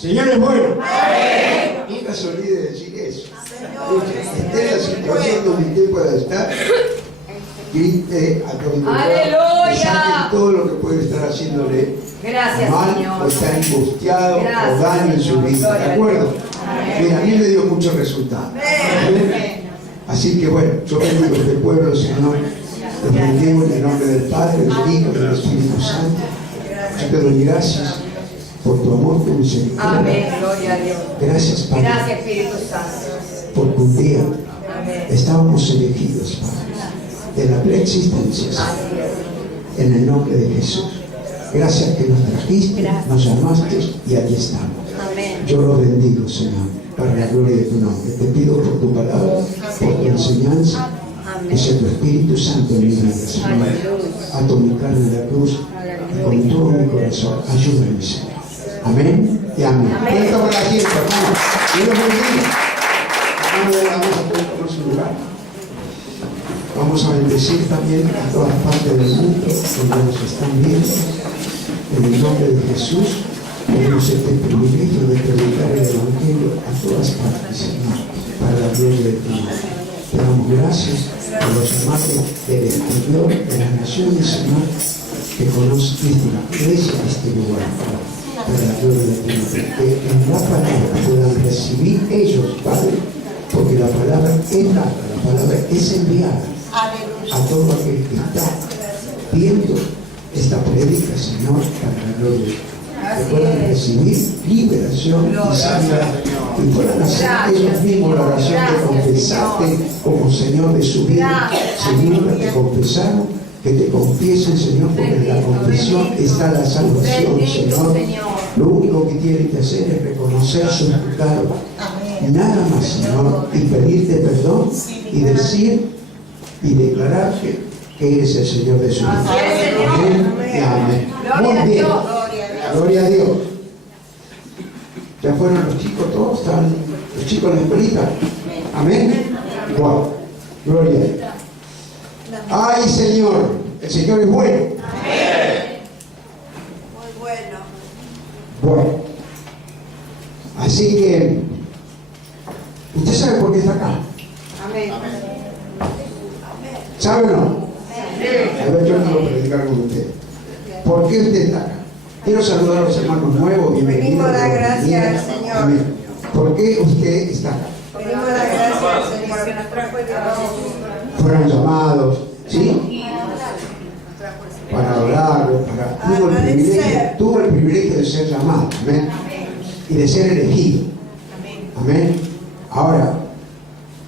Señor es bueno. Nunca se olvide de decir eso. Esté en la situación donde usted pueda estar, grite a todo el mundo. ¡Aleluya! Todo lo que puede estar haciéndole mal, Señor. o estar angustiado, o daño en su Señor. vida. ¿De acuerdo? Mira, a mí me dio muchos resultados. Así que bueno, yo bendigo este pueblo, Señor. Te bendigo en el nombre del Padre, del Hijo y del Espíritu Santo. Yo te doy gracias por tu amor, tu misericordia. Amén, gloria a Dios. Gracias, Padre. Gracias, Espíritu Santo. Porque un día Amén. estábamos elegidos, Padre, de la preexistencia, Señor, en el nombre de Jesús. Gracias que nos trajiste, nos llamaste y aquí estamos. Amén. Yo lo bendigo, Señor, para la gloria de tu nombre. Te pido por tu palabra, por tu enseñanza, que sea tu Espíritu Santo en mi vida, Señor. Ato mi carne en la cruz y con todo mi corazón. Ayúdame, Señor. Amén y amén. Cuenta por la fiesta, hermano. Dios los bendiga. Vamos a tomar su lugar. Vamos a bendecir también a todas partes del mundo donde nos están viendo. En el nombre de Jesús, tenemos este privilegio de predicar el Evangelio a todas partes, Señor, para la gloria de tu nombre. Te damos gracias por los llamados del exterior, de las naciones, Señor, que conocen la iglesia de este lugar, para la gloria de tu nombre. Que en la palabra puedan recibir ellos, Padre, porque la palabra es dada, la palabra es enviada a todo aquel que está viendo esta prédica, Señor, para la gloria de Dios. Que puedan recibir liberación y sanidad y puedan hacer ellos mismos la oración de confesarte como Señor de su vida. Señor, que te confesaron, que te confiesen, Señor, porque en la confesión está la salvación, Señor. Lo único que tienen que hacer es reconocer sus pecados, nada más, Señor, y pedirte perdón y decir y declarar que eres el Señor de su vida. Amén y amén. Muy bien. Gloria a Dios. ¿Ya fueron los chicos todos? ¿Están los chicos en la escuelita? Amén. Wow. Gloria a Dios. Ay, Señor. El Señor es bueno. Amén. Muy bueno. Bueno. Así que, ¿usted sabe por qué está acá? Amén. ¿Sabe o no? A ver, yo no quiero predicar con usted. ¿Por qué usted está acá? Quiero saludar a los hermanos nuevos. Bienvenidos. Venimos a dar gracias al Señor. Amén. ¿Por qué usted está acá? Venimos a dar gracias al Señor que nos trajo el Dios. Fueron llamados, ¿sí? Para adorarlo, tuvo el privilegio de ser llamado, amén, y de ser elegido, amén. Ahora,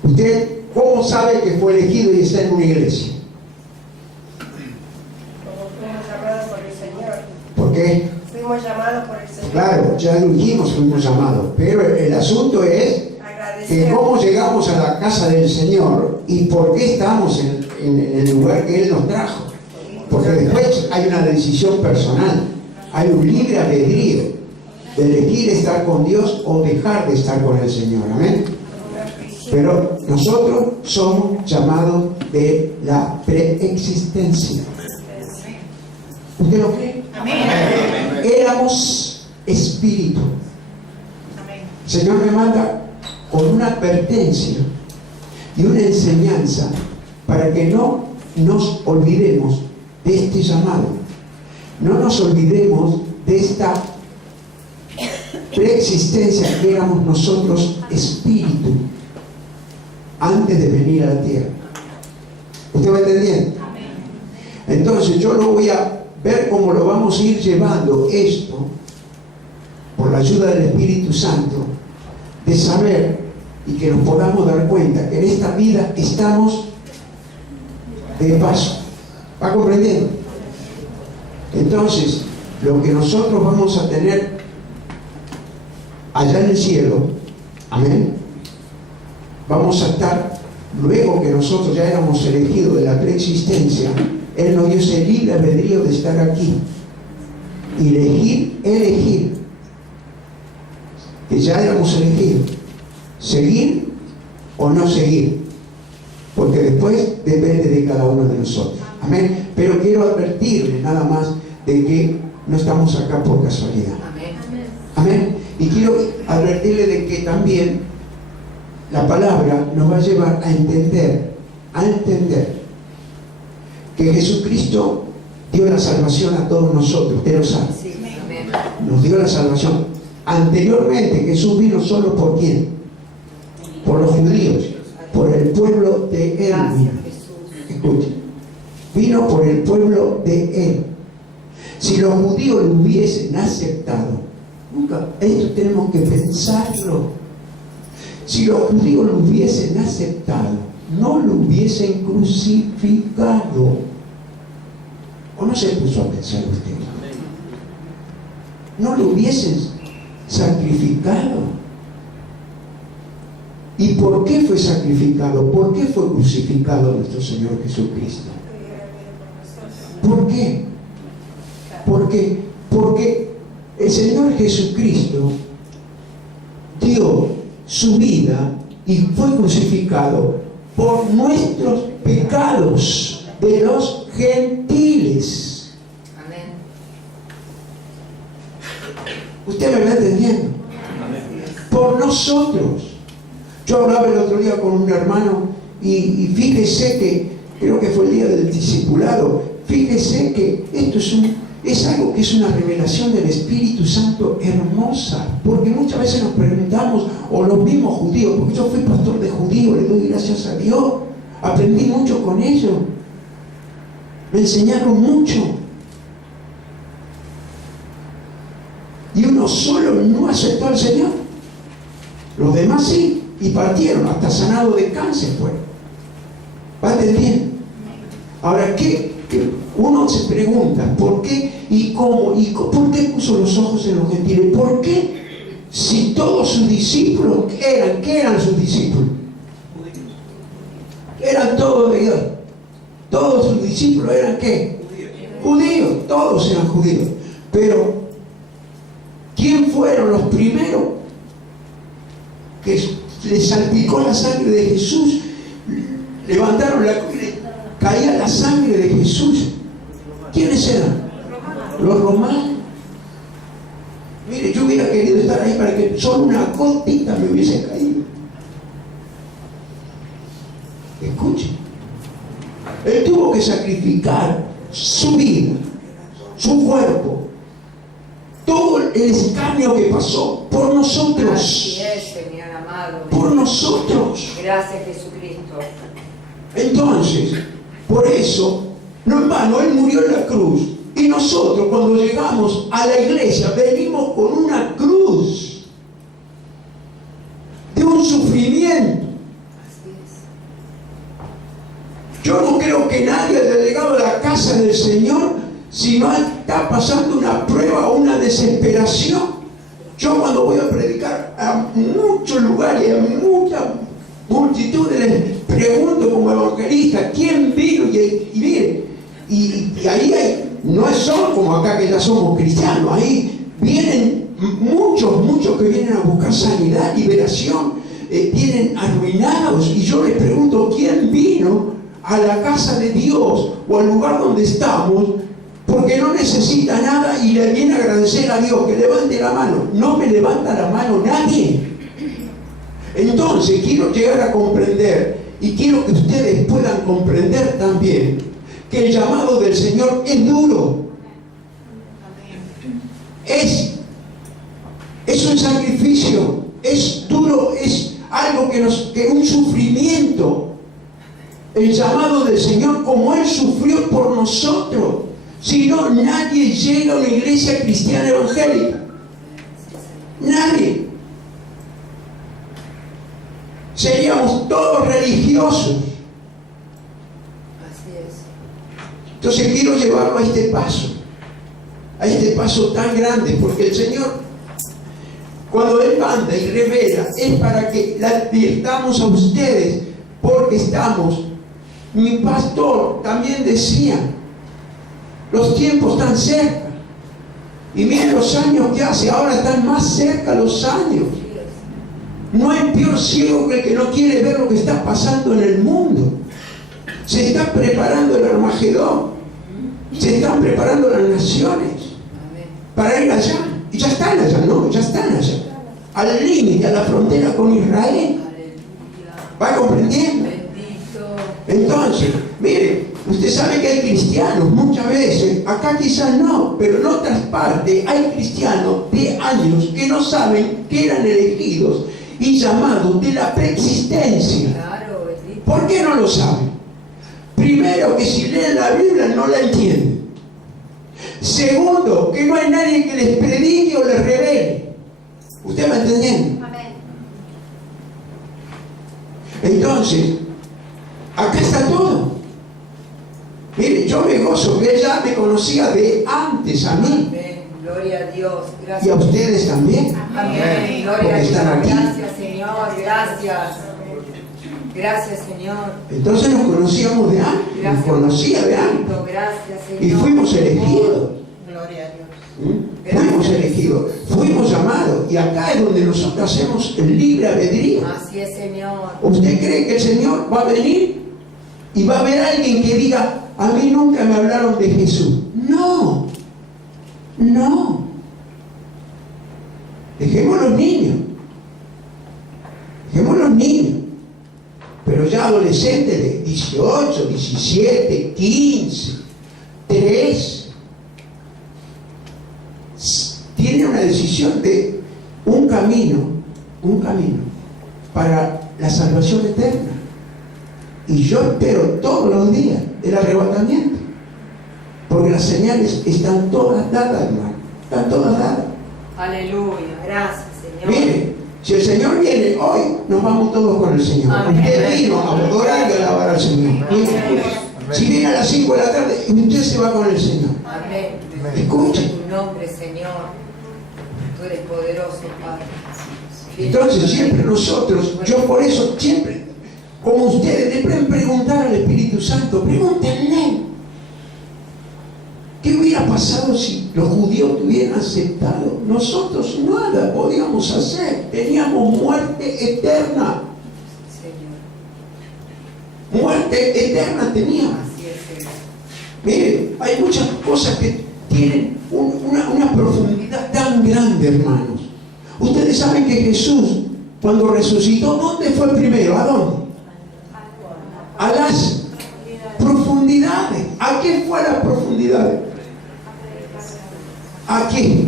¿usted cómo sabe que fue elegido y está en una iglesia? Como fuimos llamados por el Señor. ¿Por qué? Fuimos llamados por el Señor. Claro, ya lo dijimos, fuimos llamados, pero el asunto es que cómo llegamos a la casa del Señor y por qué estamos en el lugar que Él nos trajo. Porque después hay una decisión personal, hay un libre albedrío de elegir estar con Dios o dejar de estar con el Señor, amén. Pero nosotros somos llamados de la preexistencia. ¿Usted lo cree? Amén. Éramos espíritu. El Señor me manda con una advertencia y una enseñanza para que no nos olvidemos de este llamado. No nos olvidemos de esta preexistencia que éramos nosotros espíritu antes de venir a la tierra. ¿Usted va entendiendo? Entonces yo lo voy a ver cómo lo vamos a ir llevando esto por la ayuda del Espíritu Santo, de saber y que nos podamos dar cuenta que en esta vida estamos de paso. ¿Va comprendiendo? Entonces, lo que nosotros vamos a tener allá en el cielo, amén, vamos a estar, luego que nosotros ya éramos elegidos de la preexistencia, Él nos dio ese libre albedrío de estar aquí y elegir, que ya éramos elegidos, seguir o no seguir, porque después depende de cada uno de nosotros. Amén. Pero quiero advertirles nada más de que no estamos acá por casualidad. Amén. Y quiero advertirle de que también la palabra nos va a llevar a entender que Jesucristo dio la salvación a todos nosotros. Usted lo sabe. Sí, amén. Nos dio la salvación. Anteriormente Jesús vino solo por quién? Por los judíos, por el pueblo de Él. Gracias, Jesús. Escuchen, vino por el pueblo de Él. Si los judíos lo hubiesen aceptado, nunca, esto tenemos que pensarlo. Si los judíos lo hubiesen aceptado, no lo hubiesen crucificado. ¿O no se puso a pensar usted? No lo hubiesen sacrificado. ¿Y por qué fue sacrificado? ¿Por qué fue crucificado nuestro Señor Jesucristo? ¿Por qué? Porque el Señor Jesucristo dio su vida y fue crucificado por nuestros pecados de los gentiles. Amén. ¿Usted me está entendiendo? Por nosotros. Yo hablaba el otro día con un hermano y fíjese que, creo que fue el día del discipulado, fíjese que esto es algo que es una revelación del Espíritu Santo hermosa, porque muchas veces nos preguntamos, o los mismos judíos, porque yo fui pastor de judíos, le doy gracias a Dios, aprendí mucho con ellos, me enseñaron mucho, y uno solo no aceptó al Señor, los demás sí, y partieron, hasta sanado de cáncer fueron. ¿Va entendiendo? Ahora, uno se pregunta, ¿por qué y cómo? ¿Por qué puso los ojos en los gentiles? ¿Por qué? Si todos sus discípulos ¿qué eran sus discípulos? Eran todos de Dios. Todos sus discípulos eran ¿qué? Judíos. Todos eran judíos. Pero, ¿quién fueron los primeros que les salpicó la sangre de Jesús? Levantaron la cruz, caía la sangre de Jesús. ¿Quiénes eran? Los romanos. Mire, yo hubiera querido estar ahí para que solo una gotita me hubiese caído. Escuche. Él tuvo que sacrificar su vida, su cuerpo, todo el escarnio que pasó por nosotros. Así es, Señor amado. Por nosotros. Gracias, Jesucristo. Entonces, por eso, no en vano, Él murió en la cruz. Y nosotros, cuando llegamos a la iglesia, venimos con una cruz de un sufrimiento. Así es. Yo no creo que nadie haya llegado a la casa del Señor si no está pasando una prueba o una desesperación. Yo cuando voy a predicar a muchos lugares, a muchas multitudes, les pregunto como evangelista, ¿quién vino? Y mire, y ahí no son como acá que ya somos cristianos, ahí vienen muchos que vienen a buscar sanidad, liberación, vienen arruinados, y yo les pregunto, ¿quién vino a la casa de Dios o al lugar donde estamos porque no necesita nada y le viene a agradecer a Dios? Que levante la mano. No me levanta la mano nadie. Entonces quiero llegar a comprender, y quiero que ustedes puedan comprender también, que el llamado del Señor es duro. Es un sacrificio, es duro, es algo que un sufrimiento. El llamado del Señor, como Él sufrió por nosotros. Si no, nadie llega a una iglesia cristiana evangélica. Nadie. Seríamos todos religiosos. Así es. Entonces quiero llevarlo a este paso tan grande, porque el Señor, cuando Él manda y revela, es para que le advirtamos a ustedes, porque estamos. Mi pastor también decía, los tiempos están cerca. Y miren los años que hace, ahora están más cerca los años. No hay peor ciego que el que no quiere ver lo que está pasando en el mundo. Se está preparando el Armagedón. Se están preparando las naciones para ir allá. Y ya están allá, ¿no? Ya están allá. al límite, a la frontera con Israel. Aleluya. ¿Va comprendiendo? Bendito. Entonces, mire, usted sabe que hay cristianos muchas veces, acá quizás no, pero en otras partes hay cristianos de años que no saben que eran elegidos y llamados de la preexistencia. Claro, bendito. ¿Por qué no lo saben? Primero, que si leen la Biblia no la entienden. Segundo, que no hay nadie que les predique o les revele. ¿Usted va entendiendo? Amén. Entonces, acá está todo. Mire, yo me gozo que ella me conocía de antes a mí Amén. Gloria a Dios. y a Gracias. ustedes también. Amén. Gloria Porque a Dios. están aquí. Gracias, Señor. Gracias. Gracias, Señor. Entonces nos conocíamos de antes, nos Gracias. conocía de antes Gracias, Señor. y fuimos elegidos. Gloria a Dios. Fuimos elegidos, fuimos llamados y acá es donde nosotros hacemos el libre albedrío. Así es, Señor. ¿Usted cree que el Señor va a venir y va a haber alguien que diga, a mí nunca me hablaron de Jesús? No, no. Dejemos los niños, pero ya adolescentes de 18, 17, 15, 3, tienen una decisión de un camino para la salvación eterna. Y yo espero todos los días el arrebatamiento, porque las señales están todas dadas, hermano, están todas dadas. Aleluya. Gracias, Señor. Mire, si el Señor viene hoy, nos vamos todos con el Señor. Amén. Usted vino a adorar y a alabar al Señor. Mire, si viene a las 5 de la tarde, usted se va con el Señor. Amén. Escuche. Tu nombre, Señor. Tú eres poderoso, Padre. Entonces siempre nosotros, yo por eso siempre, como ustedes, le pueden preguntar al Espíritu Santo, pregúntenle, ¿qué hubiera pasado si los judíos hubieran aceptado? Nosotros nada podíamos hacer, teníamos muerte eterna, Señor. muerte eterna teníamos. Así es, Señor. Mire, hay muchas cosas que tienen una profundidad tan grande, hermanos. Ustedes saben que Jesús, cuando resucitó, ¿dónde fue primero? ¿A dónde? A las profundidades. ¿A qué fue a las profundidades? ¿A qué?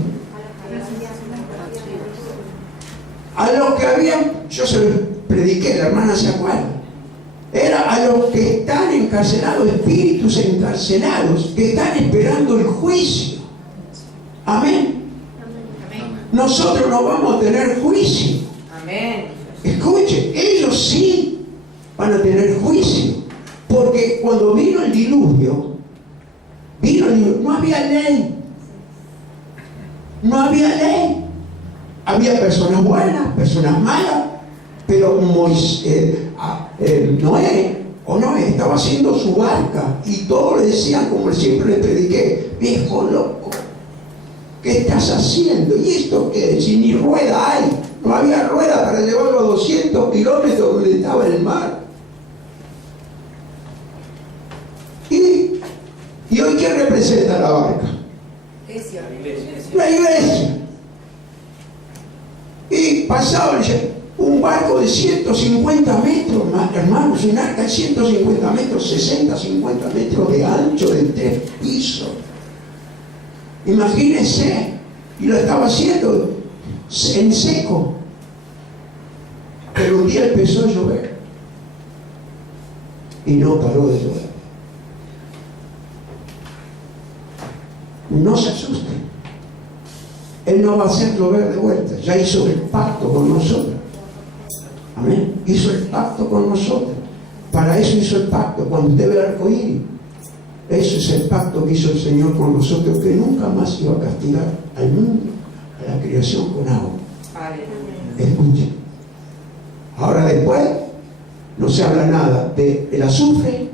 A los que habían, yo se los prediqué, la hermana se acuerda. Era a los que están encarcelados, espíritus encarcelados, que están esperando el juicio. Amén. Nosotros no vamos a tener juicio. Amén. Escuche, ellos sí van a tener juicio. Porque cuando vino el diluvio, no había ley. No había ley. Había personas buenas, personas malas, pero Noé estaba haciendo su barca y todos le decían, como siempre le prediqué, viejo loco, ¿qué estás haciendo? ¿Y esto qué? Si ni rueda hay, no había rueda para llevarlo a 200 kilómetros donde estaba el mar. ¿Y hoy qué representa la barca? La iglesia. Y pasaba un barco de 150 metros, hermanos, un arca de 150 metros, 60, 50 metros de ancho, de 3 pisos. Imagínense, y lo estaba haciendo en seco. Pero un día empezó a llover y no paró de llover. No se asusten. Él no va a hacer llover de vuelta. Ya hizo el pacto con nosotros. Amén. Hizo el pacto con nosotros. Para eso hizo el pacto. Cuando usted ve el arco iris, eso es el pacto que hizo el Señor con nosotros, que nunca más iba a castigar al mundo, a la creación con agua. Escuchen. Ahora después no se habla nada del azufre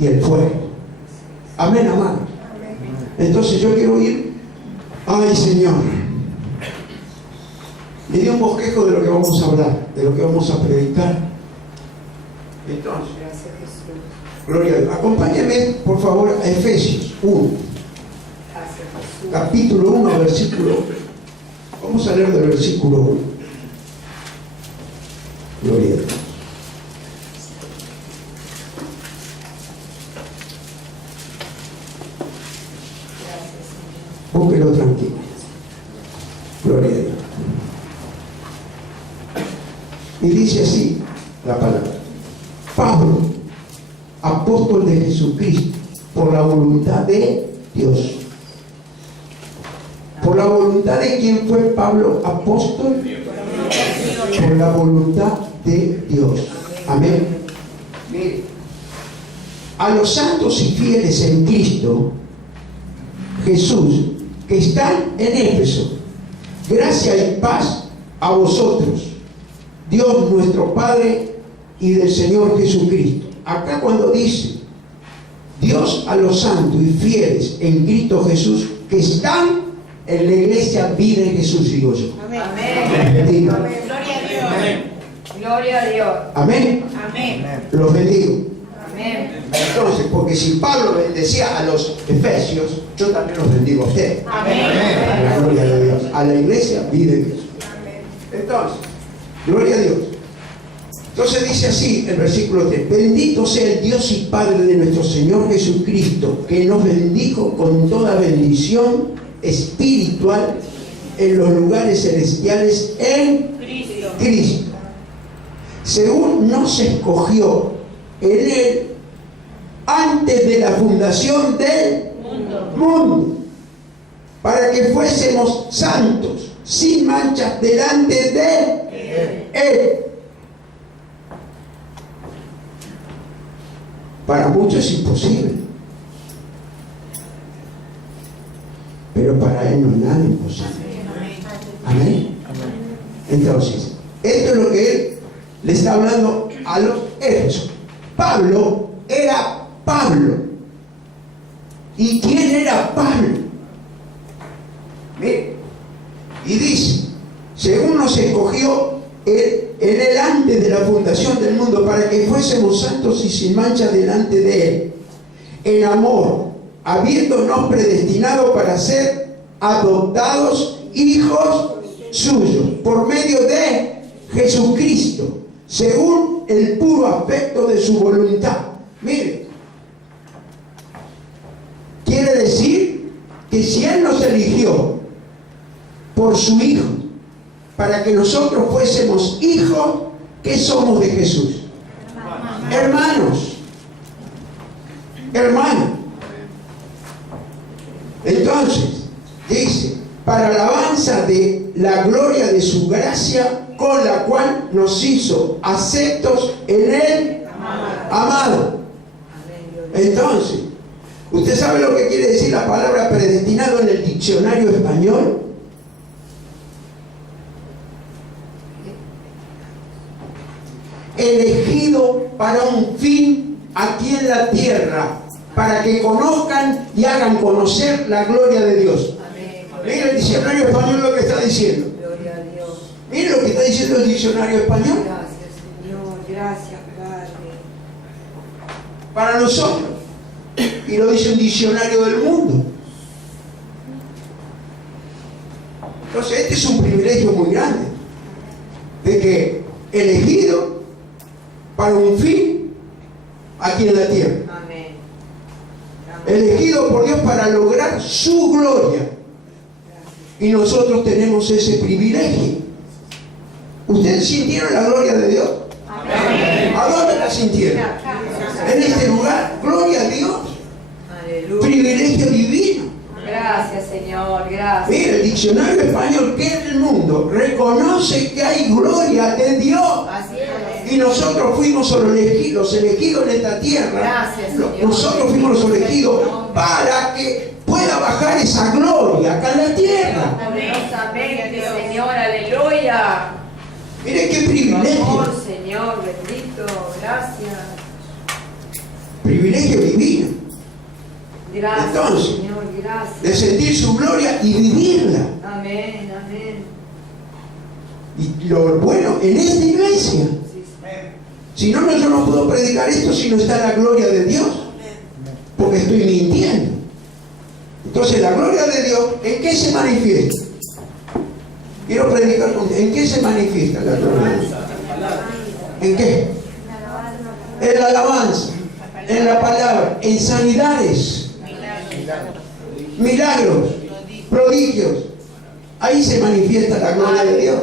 y el fuego. Amén, amado. Entonces yo quiero ir. Ay, Señor, me dio un bosquejo de lo que vamos a hablar, de lo que vamos a predicar. Entonces, Gracias, Jesús. gloria a Dios. Acompáñenme, por favor, a Efesios 1, Gracias, Jesús. capítulo 1, versículo Vamos a leer del versículo 1. Gloria a Dios. Búsquelo tranquilo. Gloria a Dios. Y dice así la palabra: Pablo, apóstol de Jesucristo, por la voluntad de Dios. ¿Por la voluntad de quién fue Pablo apóstol? Por la voluntad de Dios. Amén. Mire, a los santos y fieles en Cristo Jesús que están en Éfeso, gracia y paz a vosotros, Dios nuestro Padre y del Señor Jesucristo. Acá cuando dice Dios a los santos y fieles en Cristo Jesús que están en la iglesia Vida en Jesús, digo yo. Amén. Bendigo. Gloria a Dios. Gloria a Dios. Amén. Amén. Los bendigo. Amén. Entonces, porque si Pablo bendecía a los efesios, yo también los bendigo a ustedes. Amén. A la gloria de Dios. A la iglesia Vida en Jesús. Entonces, gloria a Dios. Entonces dice así el versículo 3: Bendito sea el Dios y Padre de nuestro Señor Jesucristo, que nos bendijo con toda bendición espiritual en los lugares celestiales en Cristo, según nos escogió en Él antes de la fundación del mundo, para que fuésemos santos, sin manchas delante de Él. Para muchos es imposible, pero para Él no es nada imposible. Amén. Entonces, esto es lo que Él le está hablando a los Efesios. Pablo era Pablo. ¿Y quién era Pablo? Mire, y dice, según nos escogió en Él antes de la fundación del mundo, para que fuésemos santos y sin mancha delante de Él, en amor, habiéndonos predestinado para ser adoptados hijos suyos, por medio de Jesucristo, según el puro afecto de su voluntad. Mire, quiere decir que si Él nos eligió por su Hijo, para que nosotros fuésemos hijos, ¿qué somos de Jesús? Hermanos. Hermanos. Entonces, dice, para alabanza de la gloria de su gracia, con la cual nos hizo aceptos en Él, amado. Entonces, ¿usted sabe lo que quiere decir la palabra predestinado en el diccionario español? Elegido para un fin aquí en la tierra, para que conozcan y hagan conocer la gloria de Dios. Mira el diccionario español lo que está diciendo. Gloria a Dios. Mira lo que está diciendo el diccionario español. Gracias, Señor. Gracias, Padre. Para nosotros. Y lo dice un diccionario del mundo. Entonces este es un privilegio muy grande, de que elegido para un fin aquí en la tierra. Amén. Elegido por Dios para lograr su gloria. Y nosotros tenemos ese privilegio. ¿Ustedes sintieron la gloria de Dios? Amén. ¿A dónde la sintieron? En este lugar. Gloria a Dios. Aleluya. Privilegio divino. Gracias, Señor. Gracias. Mira, el diccionario español que en el mundo reconoce que hay gloria de Dios. Así es. Y nosotros fuimos los elegidos en esta tierra. Gracias, Señor. Nosotros fuimos los elegidos para que pueda bajar esa gloria acá en la tierra. Amén, Señor. Aleluya. Mire qué Tu privilegio. amor, Señor. Bendito. Gracias. Privilegio divino. Gracias, Entonces, Señor. Gracias. de sentir su gloria y vivirla. Amén. Amén. Y lo bueno en esta iglesia. Sí, Si no, yo no puedo predicar esto si no está la gloria de Dios. Porque estoy mintiendo. Entonces la gloria de Dios, ¿en qué se manifiesta? Quiero predicar con ¿en qué se manifiesta la gloria de Dios? ¿En qué? En la alabanza, en la palabra, en sanidades, milagros, prodigios. Ahí se manifiesta la gloria de Dios.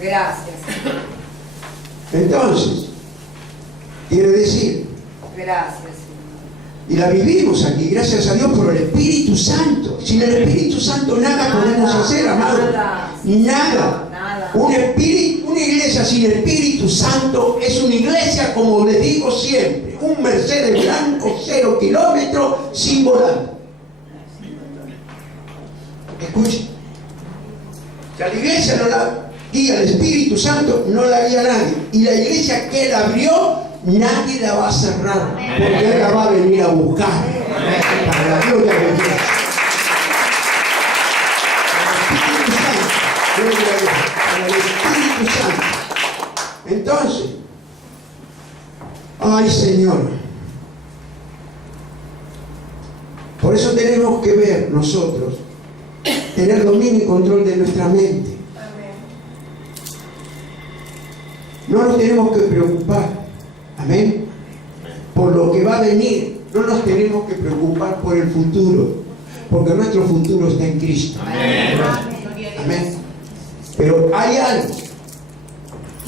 Gracias. Entonces, quiere decir, Gracias. y la vivimos aquí, gracias a Dios por el Espíritu Santo. Sin el Espíritu Santo nada podemos hacer, amado. Nada. Una iglesia sin Espíritu Santo es una iglesia, como les digo siempre, un Mercedes blanco 0 kilómetros sin volante. Escuchen, si a la iglesia no la guía el Espíritu Santo, no la guía nadie. Y la iglesia que la abrió, nadie la va a cerrar, porque Él la va a venir a buscar. Para la gloria de Dios. El Espíritu Santo, gloria a Dios, para el Espíritu Santo. Entonces, ay Señor, por eso tenemos que ver nosotros, tener dominio y control de nuestra mente. No nos tenemos que preocupar, amén, por lo que va a venir. No nos tenemos que preocupar por el futuro, porque nuestro futuro está en Cristo. Amén. Pero hay algo,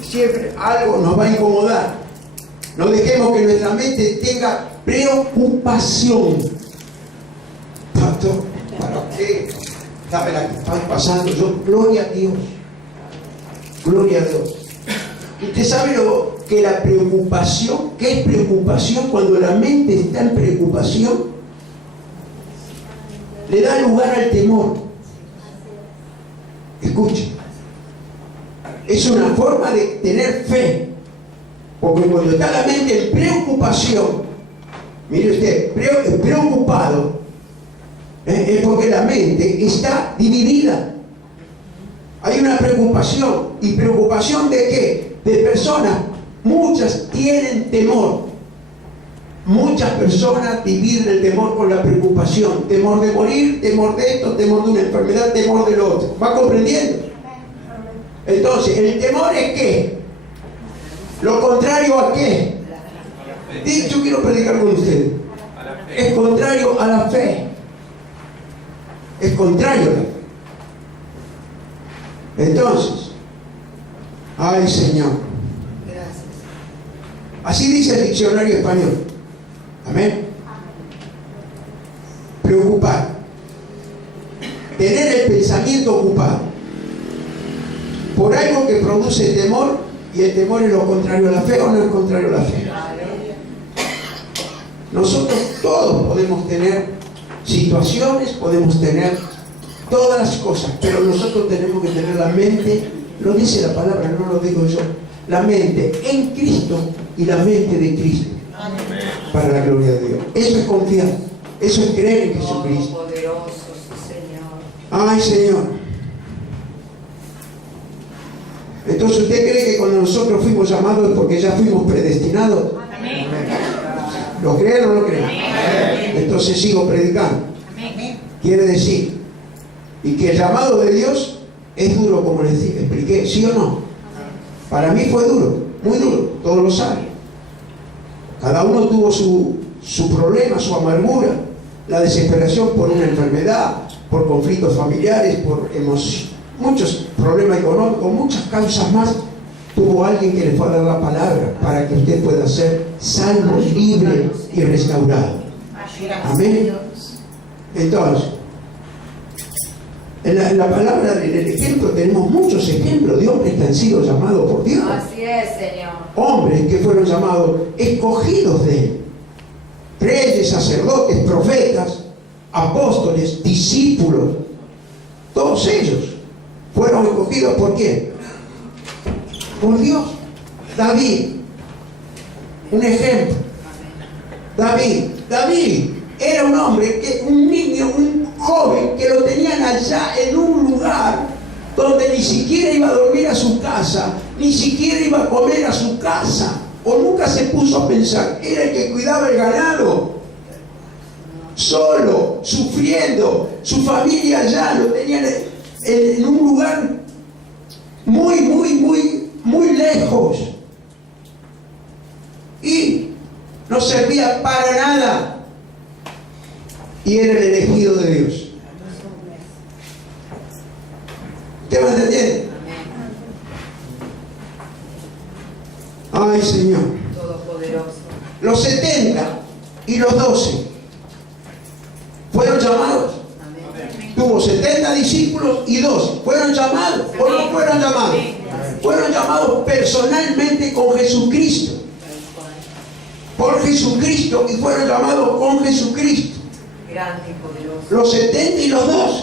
siempre algo nos va a incomodar. No dejemos que nuestra mente tenga preocupación. Pastor, ¿para qué? ¿Sabe la que está pasando? Yo, gloria a Dios. Gloria a Dios. Usted sabe lo que la preocupación, ¿qué es preocupación? Cuando la mente está en preocupación, le da lugar al temor. Escuche, es una forma de tener fe, porque cuando está la mente en preocupación, mire usted, preocupado, es porque la mente está dividida. Hay una preocupación. ¿Y preocupación de qué? De personas. Muchas tienen temor. Muchas personas dividen el temor con la preocupación. Temor de morir, temor de esto, temor de una enfermedad, temor del otro. ¿Va comprendiendo? Entonces, ¿el temor es qué? ¿Lo contrario a qué? Yo quiero predicar con ustedes. Es contrario a la fe. Es contrario a la fe. Entonces, ay Señor, Gracias. así dice el diccionario español. Amén. Preocupar. Tener el pensamiento ocupado por algo que produce temor, y el temor es lo contrario a la fe, o no es contrario a la fe. Nosotros todos podemos tener situaciones, podemos tener todas las cosas, pero nosotros tenemos que tener la mente, lo dice la palabra, no lo digo yo, la mente en Cristo y la mente de Cristo. Amén. Para la gloria de Dios. Eso es confiar, eso es creer en Jesucristo. Poderoso, sí, Señor. Ay Señor. Entonces, ¿usted cree que cuando nosotros fuimos llamados es porque ya fuimos predestinados? Amén. ¿Lo creen o no lo creen? Amén. Entonces sigo predicando. Amén. Quiere decir, y que el llamado de Dios es duro, como les expliqué, ¿sí o no? Para mí fue duro, muy duro, todos lo saben. Cada uno tuvo su problema, su amargura, la desesperación por una enfermedad, por conflictos familiares, por muchos problemas económicos, muchas causas más. Tuvo alguien que le fue a dar la palabra para que usted pueda ser salvo, libre y restaurado. Amén. Entonces, en la palabra, en el ejemplo, tenemos muchos ejemplos de hombres que han sido llamados por Dios. Así es, Señor. Hombres que fueron llamados, escogidos de Él. Reyes, sacerdotes, profetas, apóstoles, discípulos. Todos ellos fueron escogidos ¿por quién? Por Dios. David, un ejemplo. David era un hombre, un niño, un joven que lo tenían allá en un lugar donde ni siquiera iba a dormir a su casa, ni siquiera iba a comer a su casa, o nunca se puso a pensar. Era el que cuidaba el ganado, solo, sufriendo, su familia allá lo tenían en un lugar muy lejos. Y no servía para nada. Y era el elegido de Dios. ¿Usted me entiende? Ay, Señor. Todopoderoso. Los 70 y los 12 fueron llamados. Amén. Tuvo 70 discípulos y 12. ¿Fueron llamados o no fueron llamados? Fueron llamados personalmente con Jesucristo. Por Jesucristo, y fueron llamados con Jesucristo. Grande y poderoso. Los 70 y los 12.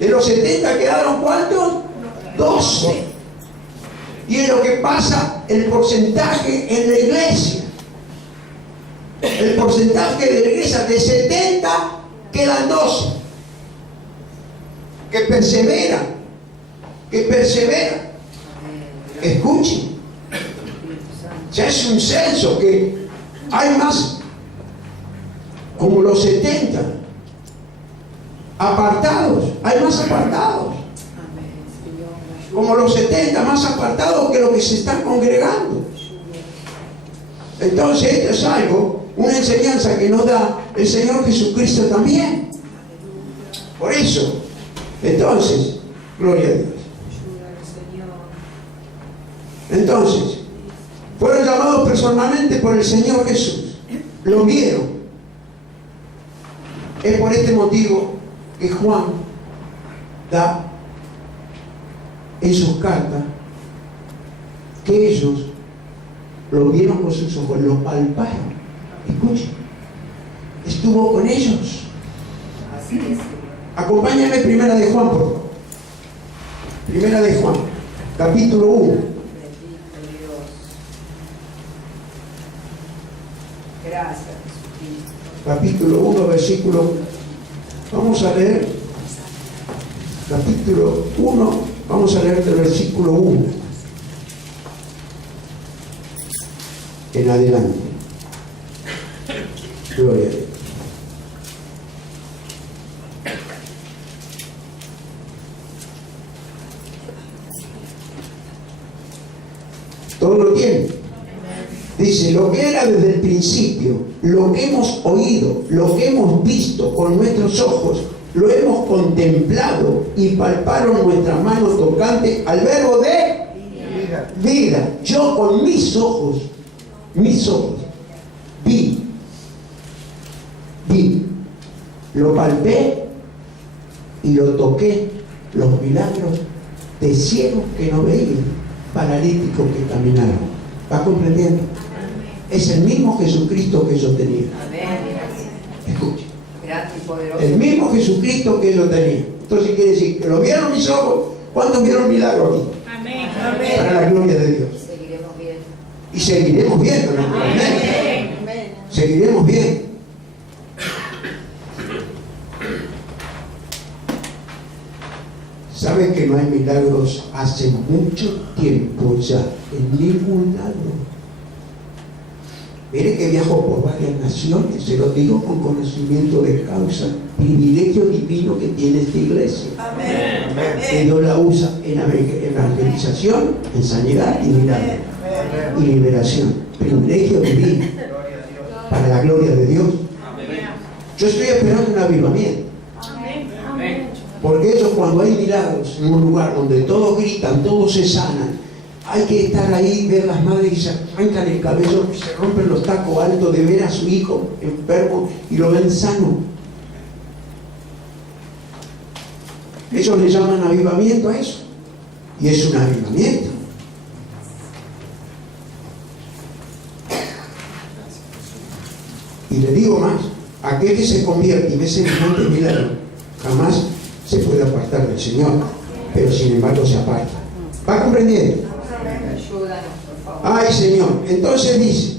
De los 70 quedaron ¿cuántos? 12. Y es lo que pasa el porcentaje en la iglesia. El porcentaje de la iglesia de 70 quedan 12. Que perseveran. Que perseveran. Escuchen. Ya es un censo que hay más, como los 70 apartados. Hay más apartados. Como los 70 más apartados que los que se están congregando. Entonces esto es algo, una enseñanza que nos da el Señor Jesucristo también. Por eso, entonces, gloria a Dios. Entonces, fueron llamados personalmente por el Señor Jesús. Lo vieron. Es por este motivo que Juan da en sus cartas que ellos lo vieron con sus ojos, lo palparon. Escuchen, estuvo con ellos. Así es. Acompáñame primera de Juan, por favor. Primera de Juan, capítulo 1. Bendito Dios. Gracias, Jesucristo. Capítulo 1, versículo. Vamos a leer. Capítulo 1, vamos a leer del versículo 1 en adelante. Gloria a Dios. ¿Todo lo tiene? Dice, lo que era desde el principio, lo que hemos oído, lo que hemos visto con nuestros ojos, lo hemos contemplado y palparon nuestras manos tocantes al verbo de vida. Yo con mis ojos, vi, lo palpé y lo toqué, los milagros de ciegos que no veían, paralíticos que caminaron. ¿Va comprendiendo? Es el mismo Jesucristo que ellos tenían. Amén. Escuche. Grande y poderoso. El mismo Jesucristo que ellos tenían. Entonces quiere decir que lo vieron mis ojos. ¿Cuántos vieron milagros aquí? Amén. Para la gloria de Dios. Seguiremos viendo. Y seguiremos viendo, ¿no? Amén. Seguiremos viendo. ¿Saben que no hay milagros hace mucho tiempo ya en ningún lado? Mire que viajo por varias naciones, se lo digo con conocimiento de causa, privilegio divino que tiene esta iglesia. Amén. Que Dios la usa en evangelización, en sanidad y milagro y liberación. Privilegio divino para la gloria de Dios. Yo estoy esperando un avivamiento. Porque eso, cuando hay milagros en un lugar donde todos gritan, todos se sanan, hay que estar ahí, ver las madres que se arrancan el cabello, se rompen los tacos altos de ver a su hijo enfermo y lo ven sano. Ellos le llaman avivamiento a eso. Y es un avivamiento. Y le digo más, aquel que se convierte y ve semejante milagro, jamás se puede apartar del Señor, pero sin embargo se aparta. ¿Va comprendiendo? Ayúdanos, por favor. Ay, Señor. Entonces dice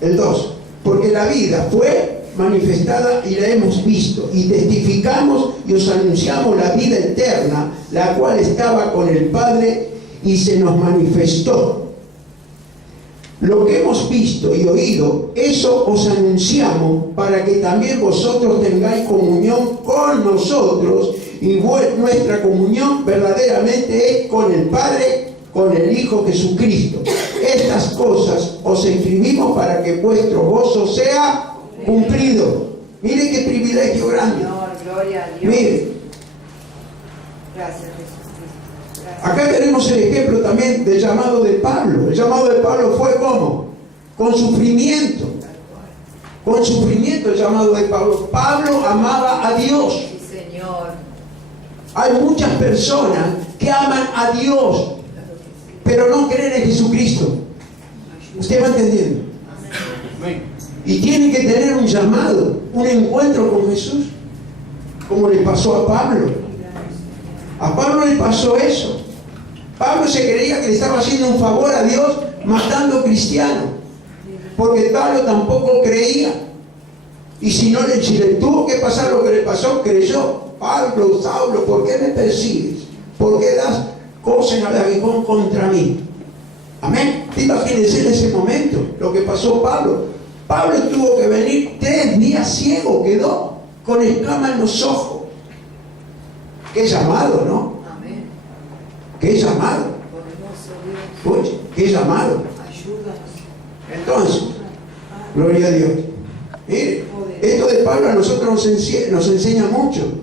el 2, porque la vida fue manifestada y la hemos visto, y testificamos y os anunciamos la vida eterna, la cual estaba con el Padre y se nos manifestó. Lo que hemos visto y oído, eso os anunciamos para que también vosotros tengáis comunión con nosotros, y nuestra comunión verdaderamente es con el Padre, con el Hijo Jesucristo. Estas cosas os escribimos para que vuestro gozo sea cumplido. Mire qué privilegio grande. Señor, gloria a Dios. Mire, Gracias, Jesucristo. Gracias. acá tenemos el ejemplo también del llamado de Pablo. El llamado de Pablo fue ¿cómo? Con sufrimiento. Con sufrimiento el llamado de Pablo. Pablo amaba a Dios. Sí, Señor. Hay muchas personas que aman a Dios, pero no creen en Jesucristo. ¿Usted va entendiendo? Y tienen que tener un llamado, un encuentro con Jesús, como le pasó a Pablo. A Pablo le pasó eso. Pablo se creía que le estaba haciendo un favor a Dios matando cristianos, porque Pablo tampoco creía. Y si le tuvo que pasar lo que le pasó, creyó. Pablo, Saulo, ¿por qué me persigues? ¿Por qué das cosas al aguijón contra mí? Amén. Imagínense en ese momento lo que pasó Pablo. Pablo tuvo que venir 3 días ciego, quedó con escamas en los ojos. Qué llamado, ¿no? Amén. Qué llamado. Poderoso Dios. Oye, qué llamado. Ayúdanos. Entonces, gloria a Dios. Mire, esto de Pablo a nosotros nos enseña mucho.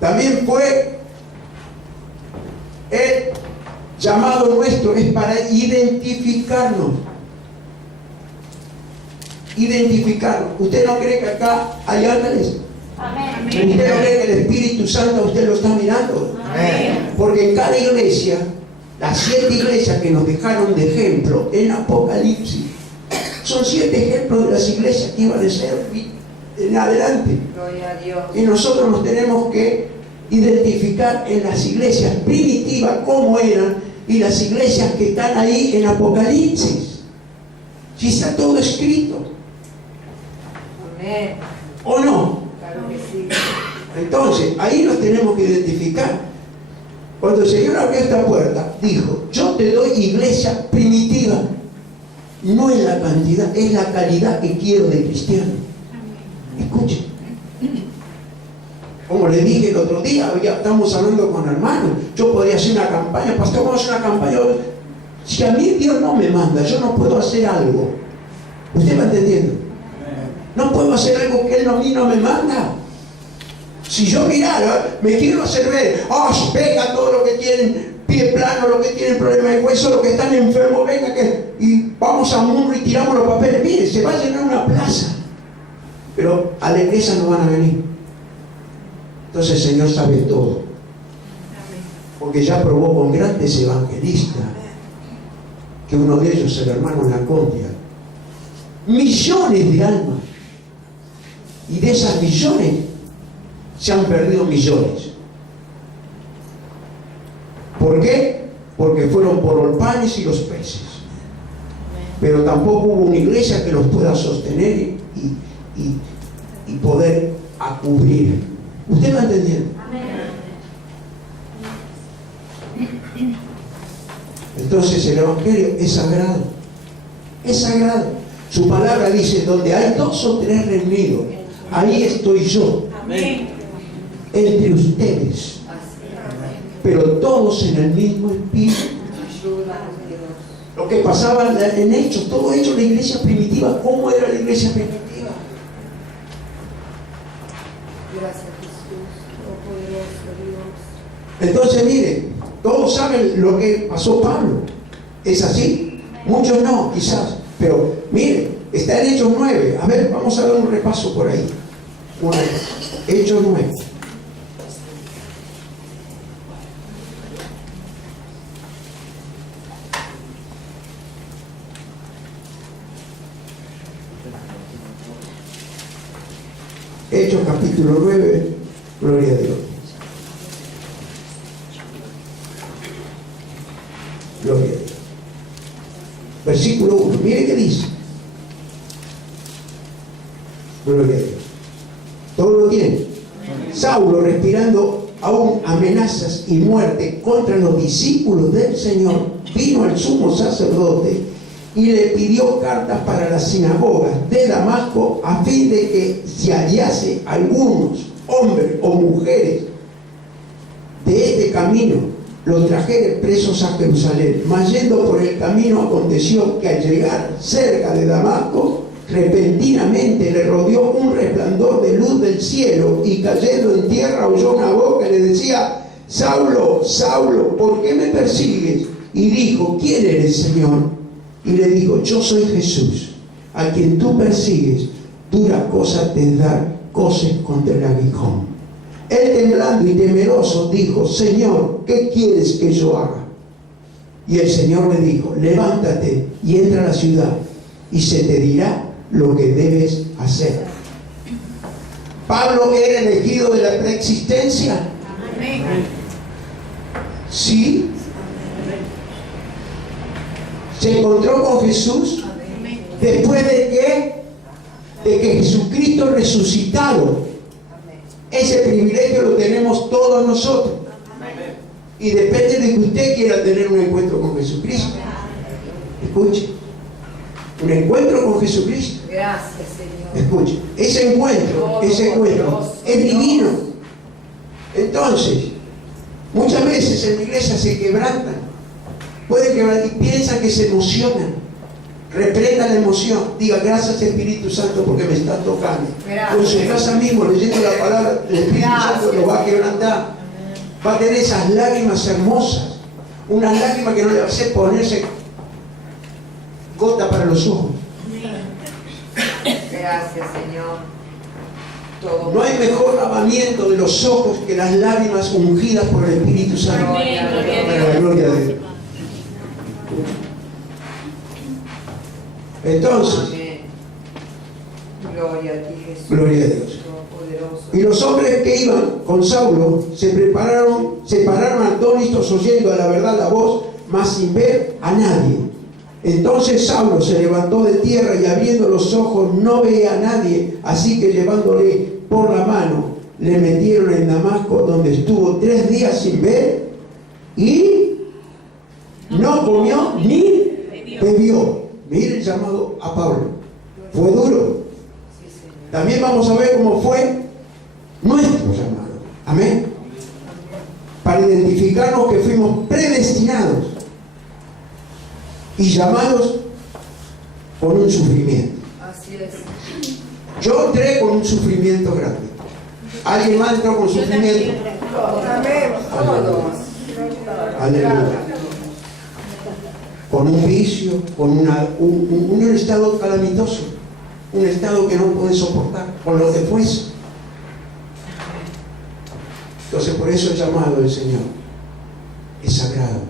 También fue el llamado nuestro, es para identificarnos. Identificarnos. ¿Usted no cree que acá hay ángeles? Amén. ¿Usted no cree que el Espíritu Santo a usted lo está mirando? Amén. Porque en cada iglesia, las 7 iglesias que nos dejaron de ejemplo en Apocalipsis, son 7 ejemplos de las iglesias que iban a ser en adelante. Gloria a Dios. Y nosotros nos tenemos que identificar en las iglesias primitivas cómo eran y las iglesias que están ahí en Apocalipsis. Si está todo escrito. Amén. ¿O no? Claro que sí. Entonces, ahí nos tenemos que identificar. Cuando el Señor abrió esta puerta, dijo, yo te doy iglesia primitiva. No es la cantidad, es la calidad que quiero de cristiano. Escuchen. Como le dije el otro día, ya estamos hablando con hermanos. Yo podría hacer una campaña, pastor, vamos a hacer una campaña. Si a mí Dios no me manda, yo no puedo hacer algo. ¿Usted va entendiendo? No puedo hacer algo que Él a mí no me manda. Si yo mirara, me quiero hacer ver, venga todo lo que tienen pie plano, lo que tienen problemas de hueso, los que están enfermos, venga y vamos a Mundo y tiramos los papeles. Mire, se va a llenar una plaza, pero a la iglesia no van a venir. Entonces el Señor sabe todo, porque ya probó con grandes evangelistas, que uno de ellos, el hermano Lacondia, millones de almas, y de esas millones se han perdido millones. ¿Por qué? Porque fueron por los panes y los peces. Pero tampoco hubo una iglesia que los pueda sostener y poder cubrir. ¿Usted va entendiendo? Entonces el Evangelio es sagrado. Es sagrado. Su palabra dice, donde hay 2 o 3 reunidos, ahí estoy yo. Amén. Entre ustedes. Pero todos en el mismo espíritu. Ayúdanos, Dios. Lo que pasaba en Hechos, todo hecho la iglesia primitiva. ¿Cómo era la iglesia primitiva? Gracias, Jesús. Oh, poderoso Dios. Entonces, mire, todos saben lo que pasó Pablo. ¿Es así? Muchos no, quizás. Pero, mire, está en Hechos 9. A ver, vamos a dar un repaso por ahí. Hechos 9. Hechos capítulo 9, gloria a Dios. Gloria a Dios. Versículo 1, mire qué dice. Gloria a Dios. Todo lo tiene. Saulo, respirando aún amenazas y muerte contra los discípulos del Señor, vino al sumo sacerdote y le pidió cartas para las sinagogas de Damasco, a fin de que si hallase algunos hombres o mujeres de este camino los trajeron presos a Jerusalén. Mas yendo por el camino aconteció que al llegar cerca de Damasco, repentinamente le rodeó un resplandor de luz del cielo, y cayendo en tierra oyó una voz que le decía: Saulo, Saulo, ¿por qué me persigues? Y dijo: ¿quién eres, Señor? Y le dijo: yo soy Jesús, a quien tú persigues. Dura cosa te es dar coces contra el aguijón. Él, temblando y temeroso, dijo: Señor, ¿qué quieres que yo haga? Y el Señor le dijo: levántate y entra a la ciudad, y se te dirá lo que debes hacer. ¿Pablo era elegido de la preexistencia? Amén. Sí. Se encontró con Jesús después de que Jesucristo resucitado. Ese privilegio lo tenemos todos nosotros. Y depende de que usted quiera tener un encuentro con Jesucristo. Escuche. Un encuentro con Jesucristo. Gracias, Señor. Escuche. Ese encuentro es divino. Entonces, muchas veces en la iglesia se quebrantan. Puede quebrantar y piensan que se emocionan. Reprenda la emoción. Diga: gracias, Espíritu Santo, porque me está tocando. Con su casa mismo, leyendo la palabra, el Espíritu Santo lo va a quebrantar. Va a tener esas lágrimas hermosas. Unas lágrimas que no le va a hacer ponerse gota para los ojos. Gracias, Señor. Todo No hay mejor lavamiento de los ojos que las lágrimas ungidas por el Espíritu Santo. Para la gloria de Dios. Entonces, Amén. Gloria a ti, Jesús. Gloria a Dios. Todopoderoso. Y los hombres que iban con Saulo se pararon atónitos, oyendo a la verdad la voz, mas sin ver a nadie. Entonces Saulo se levantó de tierra, y abriendo los ojos no veía a nadie. Así que, llevándole por la mano, le metieron en Damasco, donde estuvo 3 días sin ver, y no comió ni bebió. Mire el llamado a Pablo. Fue duro. También vamos a ver cómo fue nuestro llamado. Amén. Para identificarnos que fuimos predestinados y llamados con un sufrimiento. Así es. Yo entré con un sufrimiento grande. ¿Alguien más entró con sufrimiento? Amén. Todos. Aleluya. Con un vicio, con un estado calamitoso, un estado que no puede soportar, con lo que fuese. Entonces, por eso el llamado del Señor es sagrado.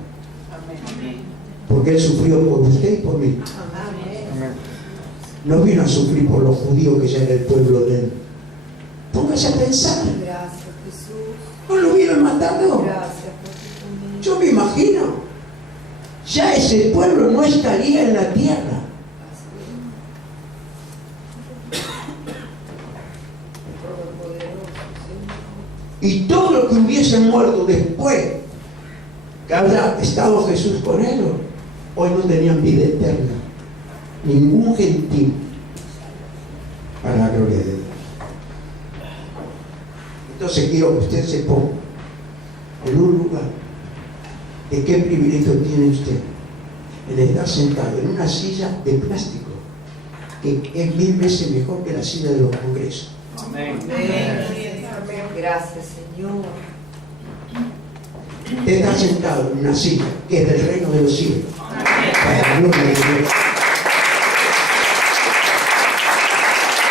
Porque Él sufrió por usted y por mí. No vino a sufrir por los judíos, que ya era el pueblo de Él. Póngase a pensar. Gracias, Jesús. ¿No lo hubieran matado? Gracias por tu Yo me imagino. Ya ese pueblo no estaría en la tierra. Y todo lo que hubiese muerto después que haya estado Jesús con ellos, hoy no tenían vida eterna. Ningún gentil. Para la gloria de Dios. Entonces quiero que usted se ponga en un lugar de qué privilegio tiene usted en estar sentado en una silla de plástico, que es 1000 veces mejor que la silla de los congresos. Amén. Gracias, Señor. Usted está sentado en una silla que es del reino de los cielos. Para la gloria de Dios.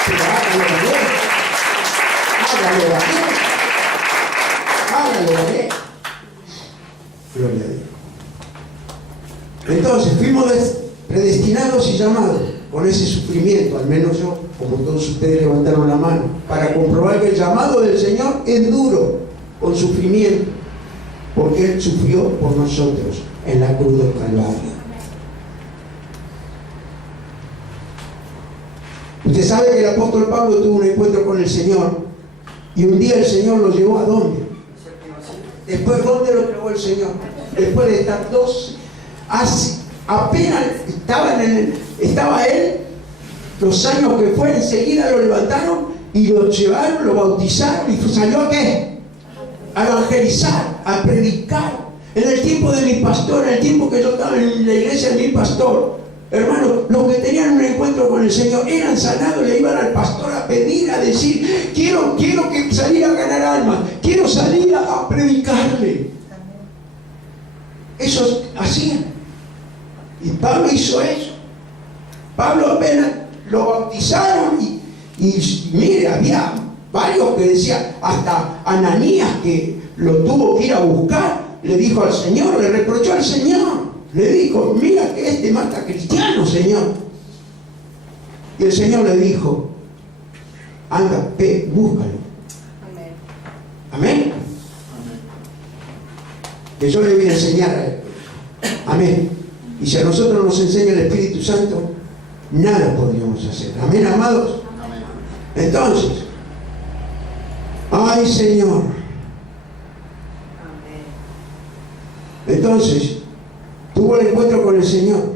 Pero hágalo valer. Hágalo valer. Hágalo valer. Gloria a Dios. Entonces, fuimos predestinados y llamados con ese sufrimiento, al menos yo, como todos ustedes levantaron la mano, para comprobar que el llamado del Señor es duro, con sufrimiento, porque Él sufrió por nosotros en la cruz del Calvario. Usted sabe que el apóstol Pablo tuvo un encuentro con el Señor, y un día el Señor lo llevó ¿a dónde? Después, ¿dónde lo llevó el Señor? Después de estar apenas estaba él, los años que fue, enseguida lo levantaron y lo llevaron, lo bautizaron, y salió ¿a qué? A evangelizar, a predicar. En el tiempo de mi pastor, en el tiempo que yo estaba en la iglesia de mi pastor, hermano, los que tenían un encuentro con el Señor eran sanados, le iban al pastor a pedir, a decir, quiero que salir a ganar almas, quiero salir a predicarle. Eso hacían. Y Pablo hizo eso. Pablo apenas lo bautizaron y mire, había varios que decían, hasta Ananías, que lo tuvo que ir a buscar, le dijo al Señor, le reprochó al Señor, le dijo, mira que este mata cristiano, Señor. Y el Señor le dijo, anda, ve, búscalo. Amén. Que yo le voy a enseñar a él. Amén. Y si a nosotros nos enseña el Espíritu Santo, nada podríamos hacer. Amén, amados. Entonces, ay, Señor. Entonces, tuvo el encuentro con el Señor.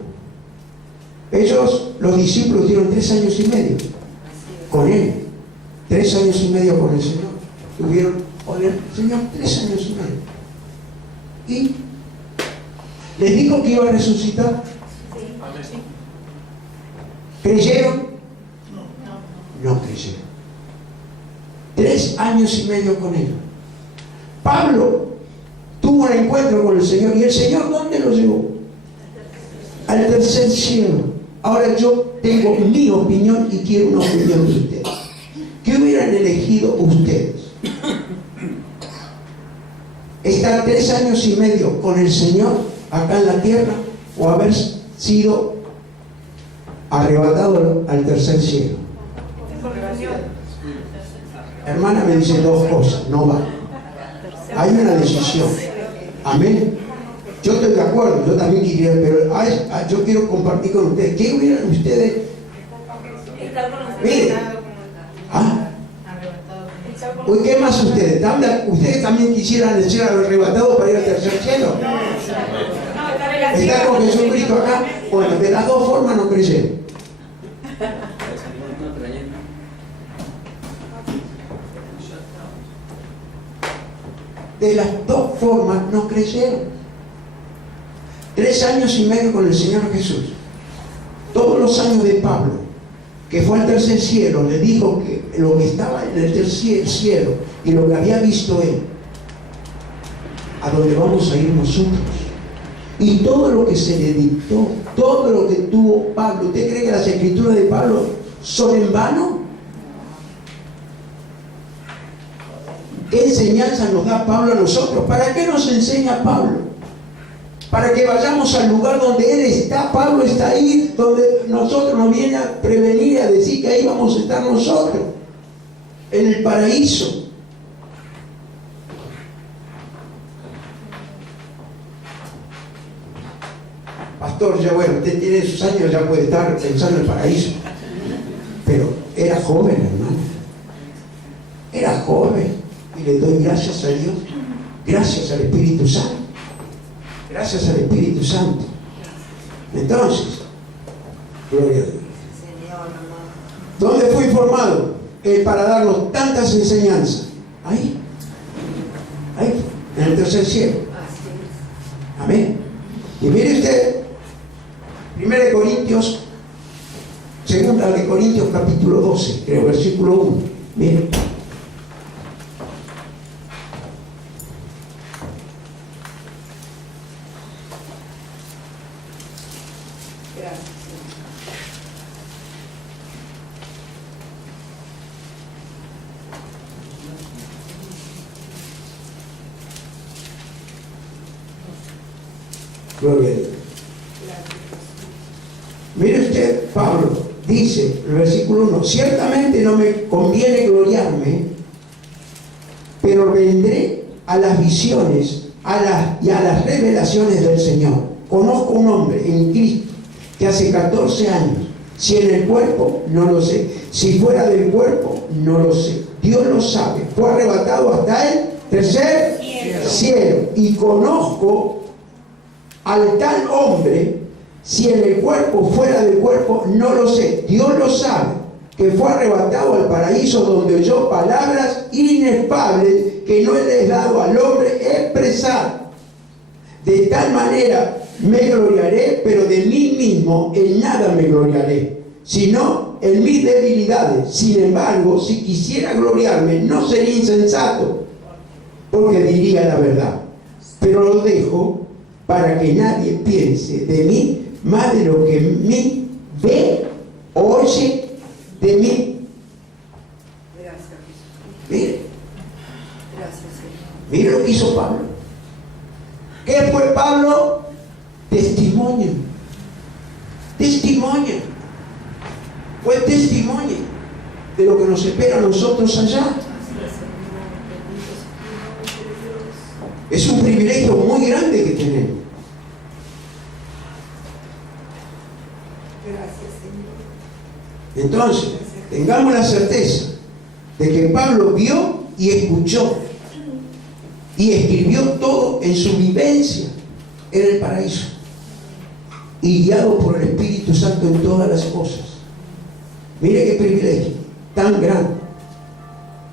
Ellos, los discípulos, dieron 3 años y medio con Él. 3 años y medio con el Señor. Tuvieron con el Señor 3 años y medio. Y les dijo que iba a resucitar. ¿Creyeron? No creyeron. 3 años y medio con Él. Pablo tuvo un encuentro con el Señor. ¿Y el Señor dónde lo llevó? Al tercer cielo. Ahora yo tengo mi opinión y quiero una opinión de ustedes. ¿Qué hubieran elegido ustedes? ¿Estar 3 años y medio con el Señor acá en la tierra o haber sido arrebatado al tercer cielo? Hermana me dice 2 cosas, no va. Hay una decisión. Amén. Yo estoy de acuerdo, yo también quería, pero yo quiero compartir con ustedes. ¿Qué hubieran ustedes? Miren. ¿Ah? Uy, ¿qué más ustedes? ¿Ustedes también quisieran ser arrebatados para ir al tercer cielo? ¿Está con Jesucristo acá? Bueno, de las 2 formas no creyeron. De las 2 formas no creyeron. 3 años y medio con el Señor Jesús. Todos los años de Pablo, que fue al tercer cielo, le dijo que lo que estaba en el tercer cielo y lo que había visto él, a donde vamos a ir nosotros. Y todo lo que se le dictó, todo lo que tuvo Pablo, ¿usted cree que las escrituras de Pablo son en vano? ¿Qué enseñanza nos da Pablo a nosotros? ¿Para qué nos enseña Pablo? Para que vayamos al lugar donde Él está. Pablo está ahí, donde nosotros nos viene a prevenir, a decir que ahí vamos a estar nosotros, en el paraíso. Pastor, ya bueno, usted tiene sus años, ya puede estar pensando en el paraíso. Pero era joven, hermano. Era joven. Y le doy gracias a Dios, gracias al Espíritu Santo. Gracias al Espíritu Santo. Entonces, gloria a Dios. ¿Dónde fui formado? Para darnos tantas enseñanzas. Ahí, en el tercer cielo. Amén. Y mire usted, 2 de Corintios capítulo 12, creo, versículo 1. Mire. Gloria a Dios. Mire usted, Pablo dice, el versículo 1, ciertamente no me conviene gloriarme, pero vendré a las visiones y a las revelaciones del Señor. Conozco un hombre en Cristo que hace 14 años, si en el cuerpo, no lo sé, si fuera del cuerpo, no lo sé, Dios lo sabe, fue arrebatado hasta el tercer cielo, y conozco al tal hombre, si en el cuerpo, fuera del cuerpo, no lo sé, Dios lo sabe, que fue arrebatado al paraíso, donde oyó palabras inefables que no le es dado al hombre expresar. De tal manera me gloriaré, pero de mí mismo en nada me gloriaré, sino en mis debilidades. Sin embargo, si quisiera gloriarme, no sería insensato, porque diría la verdad. Pero lo dejo para que nadie piense de mí más de lo que mí ve, oye de mí. Gracias. Mire, Gracias, Señor. mire lo que hizo Pablo. ¿Qué fue Pablo? Testimonio. Testimonio. Fue testimonio de lo que nos espera a nosotros allá. Es un privilegio muy grande que tenemos. Gracias, Señor. Entonces, tengamos la certeza de que Pablo vio y escuchó y escribió todo en su vivencia en el paraíso, y guiado por el Espíritu Santo en todas las cosas. Mire qué privilegio tan grande.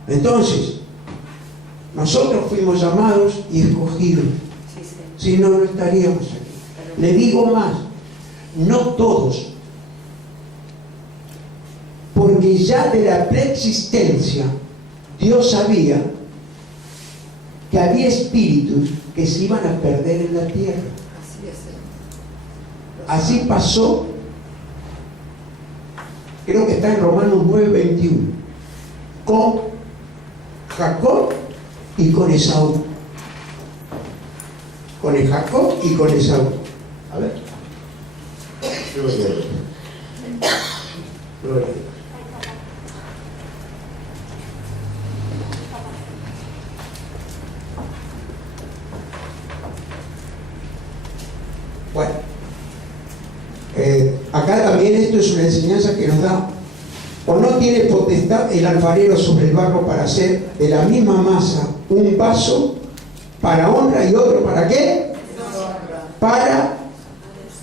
Entonces, nosotros fuimos llamados y escogidos. Sí, Señor. Si no, no estaríamos aquí. Le digo más, no todos, porque ya de la preexistencia Dios sabía que había espíritus que se iban a perder en la tierra. Así es, Señor. Así pasó, creo que está en Romanos 9:21, con Jacob y con Esaú. Con el Jacob y con Esaú. A ver. Gloria a Dios. Gloria a Dios. Bueno, acá también esto es una enseñanza que nos da: o no tiene potestad el alfarero sobre el barro para hacer de la misma masa un vaso para honra y otro para ¿qué? Para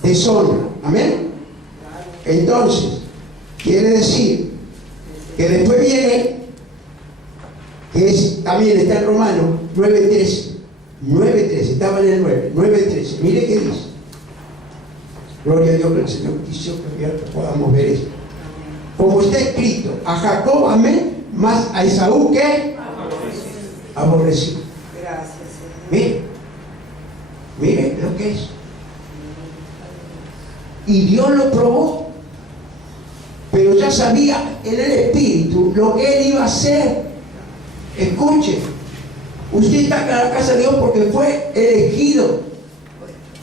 deshonra. Amén. Entonces quiere decir que después viene, que es, también está en Romanos 9:13, estaba en el 9:13. Mire qué dice. Gloria a Dios, que el Señor quiso que podamos ver esto. Como está escrito: a Jacob amé, más a Esaú ¿qué? Aborrecí. Gracias, Señor. Mire lo que es. Y Dios lo probó, pero ya sabía en el Espíritu lo que Él iba a hacer. Escuche, usted está en la casa de Dios porque fue elegido,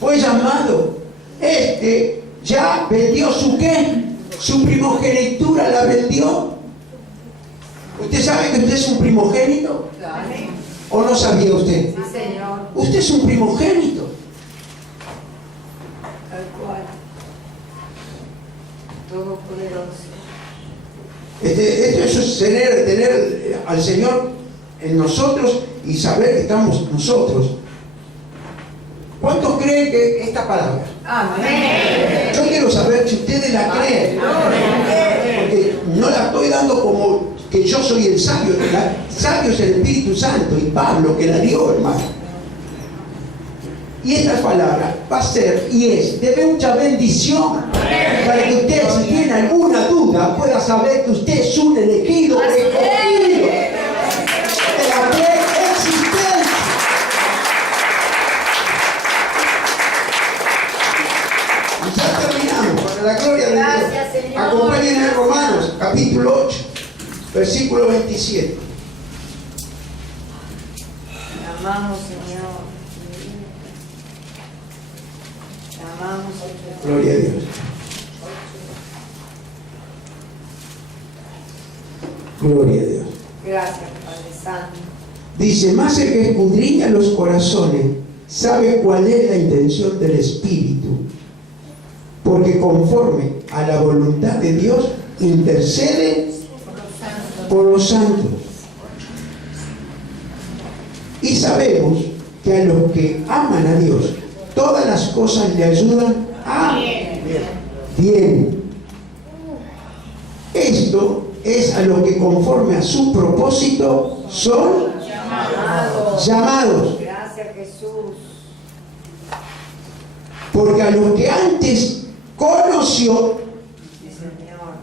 fue llamado. Ya vendió su ¿qué? Su primogenitura la vendió. ¿Usted sabe que usted es un primogénito? Amén. ¿O no sabía usted? Sí, Señor. Usted es un primogénito. Tal cual. Todopoderoso. Esto es tener al Señor en nosotros y saber que estamos nosotros. ¿Cuántos creen que esta palabra? Amén. Yo quiero saber si ustedes la creen. Porque no la estoy dando como que yo soy el sabio. El sabio es el Espíritu Santo y Pablo que la dio, hermano. Y esta palabra va a ser y es de mucha bendición para que usted, si tiene alguna duda, pueda saber que usted es un elegido, escogido de la preexistencia. Y ya terminamos, para la gloria de Gracias, Dios. Señor. Acompáñenme a Romanos, capítulo 8, versículo 27. Te amamos, Señor. Te amamos, Señor. Gloria a Dios. Gloria a Dios. Gracias, Padre Santo. Dice: más el que escudriña los corazones sabe cuál es la intención del Espíritu, porque conforme a la voluntad de Dios intercede por los santos. Y sabemos que a los que aman a Dios, todas las cosas le ayudan a bien. Esto es a lo que conforme a su propósito son Llamados. Gracias, Jesús. Porque a los que antes conoció, Sí, Señor.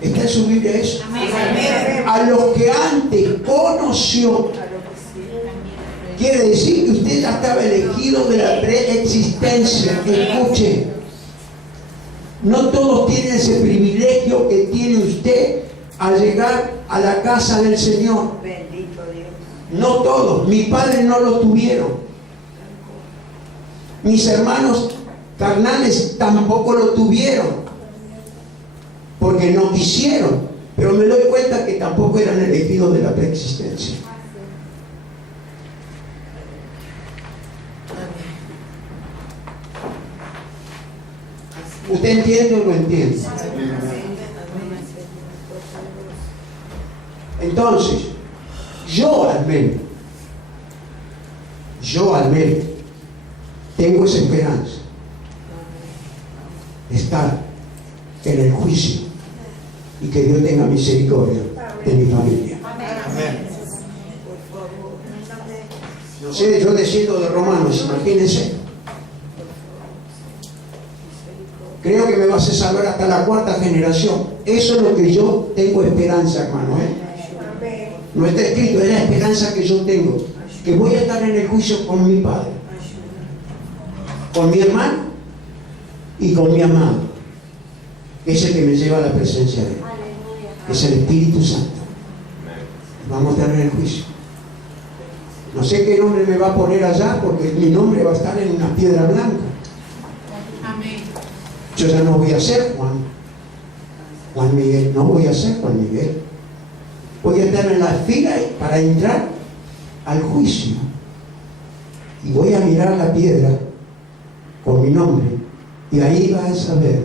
¿está en su Biblia eso? Amén. A los que antes conoció, A lo que sí. quiere decir que usted ya estaba elegido de la preexistencia. Escuche, no todos tienen ese privilegio que tiene usted al llegar a la casa del Señor. Bendito Dios. No todos. Mis padres no lo tuvieron. Mis hermanos carnales tampoco lo tuvieron. Porque no quisieron. Pero me doy cuenta que tampoco eran elegidos de la preexistencia. ¿Usted entiende o no entiende? Entonces, yo al menos, tengo esa esperanza de estar en el juicio y que Dios tenga misericordia de mi familia. No sé, yo desciendo de Romanos, imagínense. Creo que me vas a salvar hasta la 4ª generación. Eso es lo que yo tengo esperanza, hermano. No está escrito, es la esperanza que yo tengo. Que voy a estar en el juicio con mi padre, con mi hermano y con mi amado. Es el que me lleva a la presencia de Él. Es el Espíritu Santo. Vamos a estar en el juicio. No sé qué nombre me va a poner allá, porque mi nombre va a estar en una piedra blanca. Yo ya no voy a ser Juan Miguel, no voy a ser Juan Miguel. Voy a estar en la fila para entrar al juicio. Y voy a mirar la piedra con mi nombre. Y ahí vas a ver,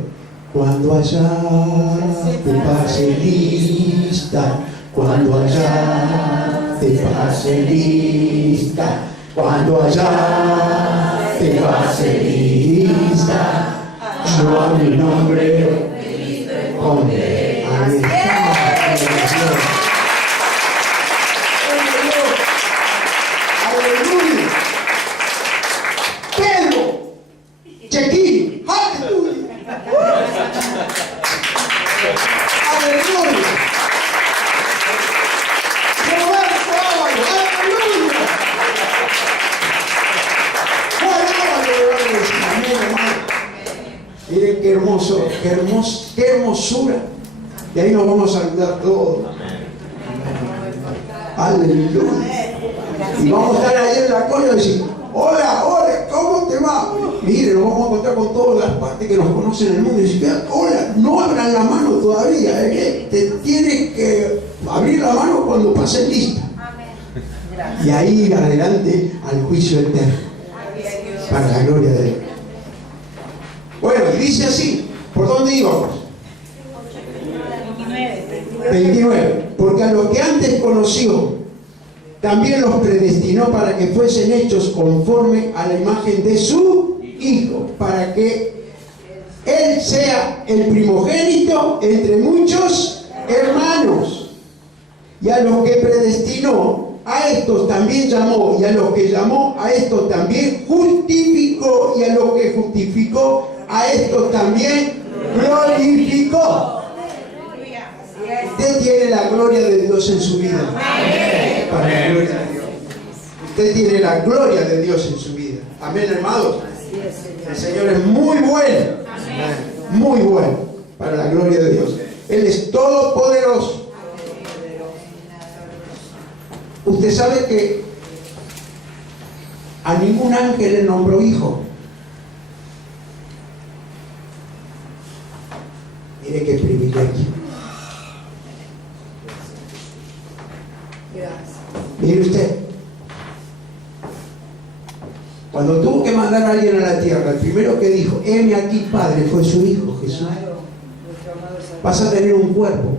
cuando allá te pase lista, cuando allá te pase lista, cuando allá te pase lista, yo a mi nombre pondré. Ahí está. Aleluya. Pedro, Chequín, aleluya. Aleluya. Roberto Ábalos, aleluya. Juan Ábalos, amén, hermano. Miren qué hermoso, qué hermosura. Y ahí nos vamos a saludar todos. Aleluya. Y vamos a estar ahí en la cola y decir, hola, hola, ¿cómo te va? Mire, nos vamos a encontrar con todas las partes que nos conocen en el mundo y decir, hola, no abran la mano todavía, te tienes que abrir la mano cuando pases lista. Y ahí ir adelante al juicio eterno, para la gloria de Dios. Bueno, y dice así, ¿por dónde íbamos? 29. Porque a los que antes conoció, también los predestinó para que fuesen hechos conforme a la imagen de su Hijo, para que Él sea el primogénito entre muchos hermanos. Y a los que predestinó, a estos también llamó, y a los que llamó, a estos también justificó, y a los que justificó, a estos también glorificó. Usted tiene la gloria de Dios en su vida. Para la gloria de Dios. Usted tiene la gloria de Dios en su vida. Amén, hermanos. El Señor es muy bueno. Muy bueno. Para la gloria de Dios. Él es todopoderoso. Usted sabe que a ningún ángel le nombró hijo. Mire qué privilegio. Mire usted, cuando tuvo que mandar a alguien a la tierra, el primero que dijo, heme aquí, Padre, fue su Hijo Jesús. Vas a tener un cuerpo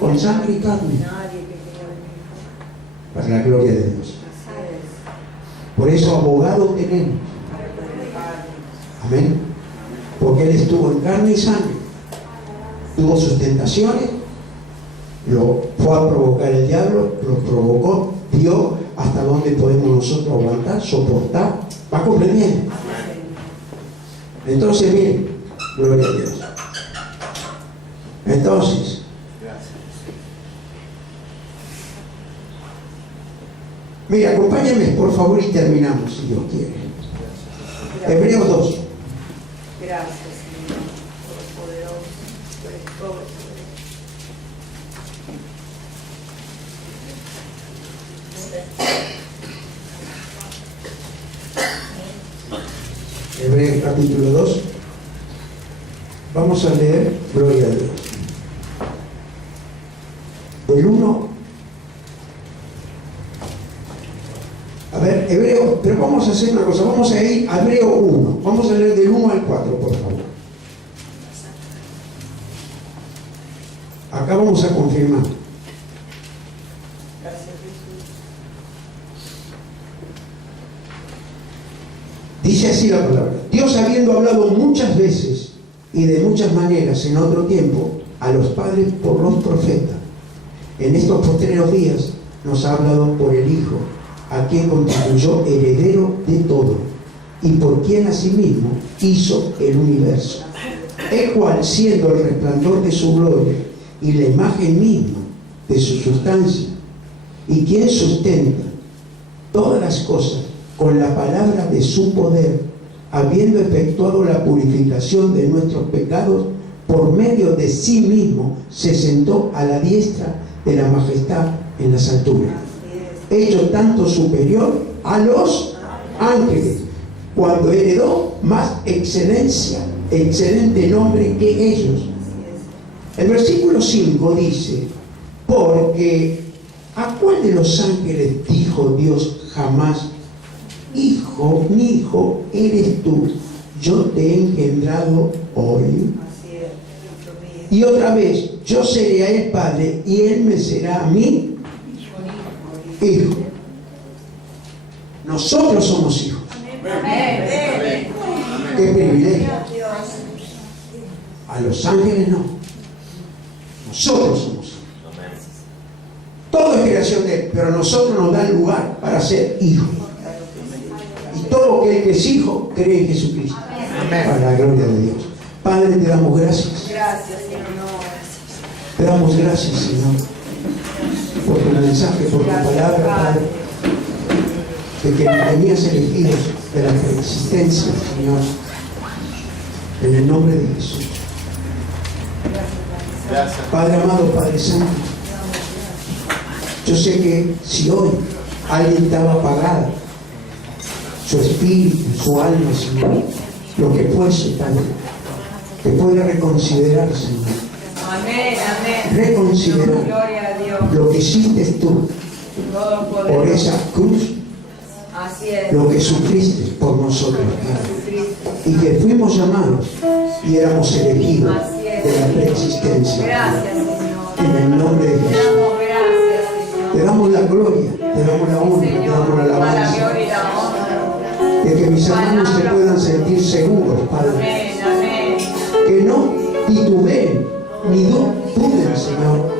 con sangre y carne, para la gloria de Dios. Por eso abogado tenemos. Amén. Porque Él estuvo en carne y sangre, tuvo sus tentaciones, lo fue a provocar el diablo, lo provocó, dio hasta dónde podemos nosotros aguantar, soportar. ¿Va comprendiendo? Entonces, miren, gloria a Dios. Entonces, mira, acompáñame por favor y terminamos, si Dios quiere. Hebreos 2. Gracias, Señor, Todopoderoso, tú eres todo. Hebreos capítulo 2. Vamos a leer, gloria a Dios. Del 1. A ver, Hebreo, pero vamos a hacer una cosa, vamos a ir a Hebreo 1. Vamos a leer del 1 al 4, por favor. Acá vamos a confirmar. Gracias, Jesús. Dice así la palabra: Dios, habiendo hablado muchas veces y de muchas maneras en otro tiempo a los padres por los profetas, en estos postreros días nos ha hablado por el Hijo, a quien constituyó heredero de todo, y por quien asimismo hizo el universo, el cual, siendo el resplandor de su gloria y la imagen misma de su sustancia, y quien sustenta todas las cosas con la palabra de su poder, habiendo efectuado la purificación de nuestros pecados, por medio de sí mismo se sentó a la diestra de la majestad en las alturas, hecho tanto superior a los ángeles, cuando heredó más excelencia, excelente nombre que ellos. El versículo 5 dice: porque ¿a cuál de los ángeles dijo Dios jamás: Hijo, mi hijo eres tú, yo te he engendrado hoy? Y otra vez: yo seré a él padre y él me será a mí hijo. Nosotros somos hijos. Qué privilegio. A los ángeles no. Nosotros somos hijos. Todo es creación de él, pero a nosotros nos da lugar para ser hijos. Y todo aquel que es hijo cree en Jesucristo. Para la gloria de Dios. Padre, te damos gracias. Gracias, Señor. Te damos gracias, Señor, por tu mensaje, por tu palabra, Padre, de que nos tenías elegidos de la preexistencia, Señor, en el nombre de Jesús. Padre amado, Padre santo, yo sé que si hoy alguien estaba apagado, su espíritu, su alma, Señor, lo que fuese, Padre, te puede reconsiderar, Señor. Amén, amén. Reconsiderar Gloria a Dios. lo que hiciste tú por esa cruz, Así es. lo que sufriste por nosotros, Padre, y que fuimos llamados y éramos elegidos de la preexistencia. Gracias, Señor. En el nombre de Te Jesús. damos gracias, Señor. Te damos la gloria, te damos la honra, te damos la Señor, la alabanza, gloria y la honra. de que mis hermanos se puedan sentir seguros, Padre, Amén, amén. que no titubeen ni duden, Señor,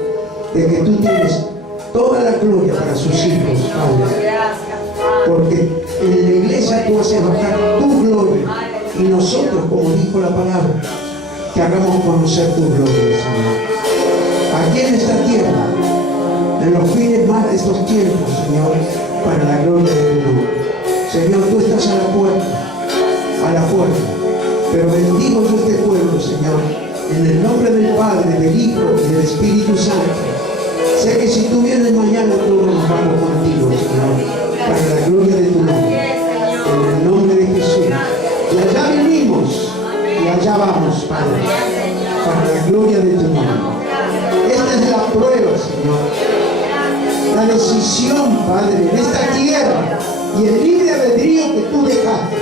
de que tú tienes toda la gloria para sus hijos, Padre, Gracias, Padre. porque en la iglesia tú haces bajar tu gloria y nosotros, como dijo la palabra, que hagamos conocer tu gloria, Señor, aquí en esta tierra, en los fines más de estos tiempos, Señor, para la gloria de tu nombre. Señor, tú estás a la puerta, pero bendigo yo este pueblo, Señor, en el nombre del Padre, del Hijo y del Espíritu Santo. Sé que si tú vienes mañana, todos nos vamos contigo, Señor, para la gloria de tu nombre. En el nombre de Jesús. Y allá venimos y allá vamos, Padre, para la gloria de tu nombre. Esta es la prueba, Señor. La decisión, Padre, en esta tierra y el libre albedrío que tú dejaste.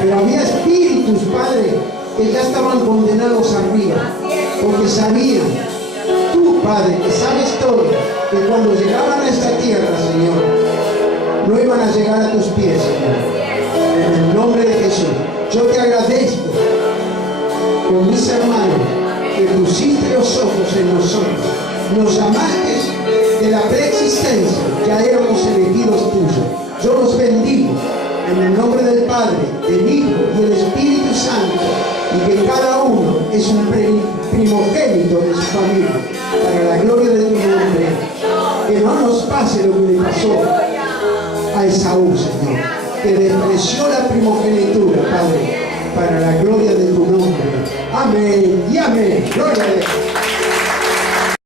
Pero había espíritus, Padre, que ya estaban condenados arriba, porque sabían, tú, Padre, que sabes todo, que cuando llegaban a esta tierra, Señor, no iban a llegar a tus pies, Señor. En el nombre de Jesús, yo te agradezco con mis hermanos que pusiste los ojos en nosotros, nos llamaste de la preexistencia, ya éramos elegidos primogénito de su familia, para la gloria de tu nombre. Que no nos pase lo que le pasó a Esaú, Señor, que despreció la primogenitura, Padre, para la gloria de tu nombre. Amén y amén. Gloria a Dios.